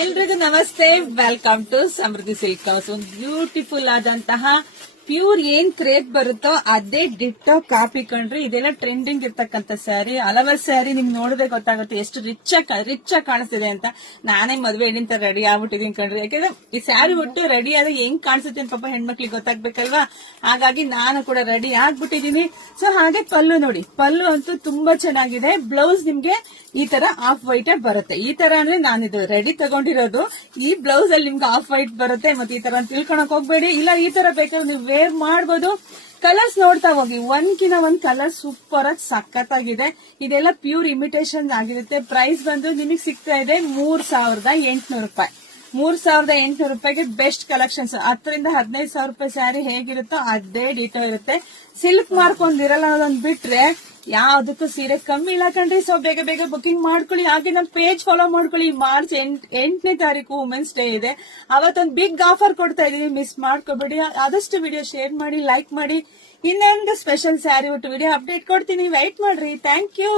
ಎಲ್ರಿಗೂ ನಮಸ್ತೆ, welcome to Samruddhi silk house. ಒಂದು ಬ್ಯೂಟಿಫುಲ್ ಆದಂತಹ ಪ್ಯೂರ್ ಏನ್ ಕ್ರೇಪ್ ಬರುತ್ತೋ ಅದೇ ಡಿಟ್ಟೋ ಕಾಪಿ ಕಣ್ರಿ. ಇದೆಲ್ಲ ಟ್ರೆಂಡಿಂಗ್ ಇರ್ತಕ್ಕಂಥ ಸ್ಯಾರಿ. ಹಲವಾರು ಸ್ಯಾರಿ ನಿಮ್ಗೆ ನೋಡಿದ್ರೆ ಗೊತ್ತಾಗುತ್ತೆ ಎಷ್ಟು ರಿಚ್ ಆಗಿ ಕಾಣಿಸ್ತಿದೆ ಅಂತ. ನಾನೇ ಮದ್ವೆ ಹೆಣ್ಣಿಂತ ರೆಡಿ ಆಗ್ಬಿಟ್ಟಿದೀನಿ ಕಣ್ರಿ. ಯಾಕಂದ್ರೆ ಈ ಸ್ಯಾರಿ ಒಟ್ಟು ರೆಡಿ ಆದ್ರೆ ಹೆಂಗ್ ಕಾಣಿಸುತ್ತೆ ಅಂತ ಪಾಪ ಹೆಣ್ಮಕ್ಳಿಗೆ ಗೊತ್ತಾಗ್ಬೇಕಲ್ವಾ. ಹಾಗಾಗಿ ನಾನು ಕೂಡ ರೆಡಿ ಆಗ್ಬಿಟ್ಟಿದೀನಿ. ಸೊ ಹಾಗೆ ಪಲ್ಲು ನೋಡಿ, ಪಲ್ಲು ಅಂತೂ ತುಂಬಾ ಚೆನ್ನಾಗಿದೆ. ಬ್ಲೌಸ್ ನಿಮ್ಗೆ ಈ ತರ ಆಫ್ ವೈಟ್ ಬರುತ್ತೆ. ಈ ತರ ಅಂದ್ರೆ ನಾನಿದು ರೆಡಿ ತಗೊಂಡಿರೋದು. ಈ ಬ್ಲೌಸ್ ಅಲ್ಲಿ ನಿಮ್ಗೆ ಆಫ್ ವೈಟ್ ಬರುತ್ತೆ. ಮತ್ತೆ ಈ ತರ ತಿಳ್ಕೊಳಕ್ ಹೋಗ್ಬೇಡಿ. ಇಲ್ಲ ಈ ತರ ಬೇಕಾದ್ರೆ ನೀವು ವೇರ್ ಮಾಡ್ಬೋದು. ಕಲರ್ಸ್ ನೋಡ್ತಾ ಹೋಗಿ, ಒಂದ್ಕಿನ ಒಂದ್ ಕಲರ್ ಸೂಪರ್ ಆಗಿ ಸಖತ್ತಾಗಿದೆ. ಇದೆಲ್ಲ ಪ್ಯೂರ್ ಇಮಿಟೇಷನ್ ಆಗಿರುತ್ತೆ. ಪ್ರೈಸ್ ಬಂದು ನಿಮಗೆ ಸಿಗ್ತಾ ಇದೆ 3800 ರೂಪಾಯಿ. 3800 ರೂಪಾಯಿಗೆ ಬೆಸ್ಟ್ ಕಲೆಕ್ಷನ್ಸ್. 10ರಿಂದ 15,000 ರೂಪಾಯಿ ಸ್ಯಾರಿ ಹೇಗಿರುತ್ತೋ ಅದೇ ಡೀಟೋ ಇರುತ್ತೆ. ಸಿಲ್ಕ್ ಮಾರ್ಕ್ ಒಂದಿರಲ್ಲ ಅನ್ನೋದೊಂದು ಬಿಟ್ರೆ ಯಾವ್ದಕ್ಕೂ ಸೀರೆ ಕಮ್ಮಿ ಇಲ್ಲ ಕಣ್ರಿ. ಸೊ ಬೇಗ ಬೇಗ ಬುಕಿಂಗ್ ಮಾಡ್ಕೊಳ್ಳಿ. ಹಾಗೆ ನಮ್ಮ ಪೇಜ್ ಫಾಲೋ ಮಾಡ್ಕೊಳ್ಳಿ. ಮಾರ್ಚ್ 8ನೇ ತಾರೀಕು ವುಮೆನ್ಸ್ ಡೇ ಇದೆ. ಅವತ್ತೊಂದು ಬಿಗ್ ಆಫರ್ ಕೊಡ್ತಾ ಇದೀವಿ, ಮಿಸ್ ಮಾಡ್ಕೋಬೇಡಿ. ಆದಷ್ಟು ವಿಡಿಯೋ ಶೇರ್ ಮಾಡಿ, ಲೈಕ್ ಮಾಡಿ. ಇನ್ನೊಂದು ಸ್ಪೆಷಲ್ ಸ್ಯಾರಿ ಒಟ್ಟು ವಿಡಿಯೋ ಅಪ್ಡೇಟ್ ಕೊಡ್ತೀನಿ, ವೈಟ್ ಮಾಡ್ರಿ. Thank you.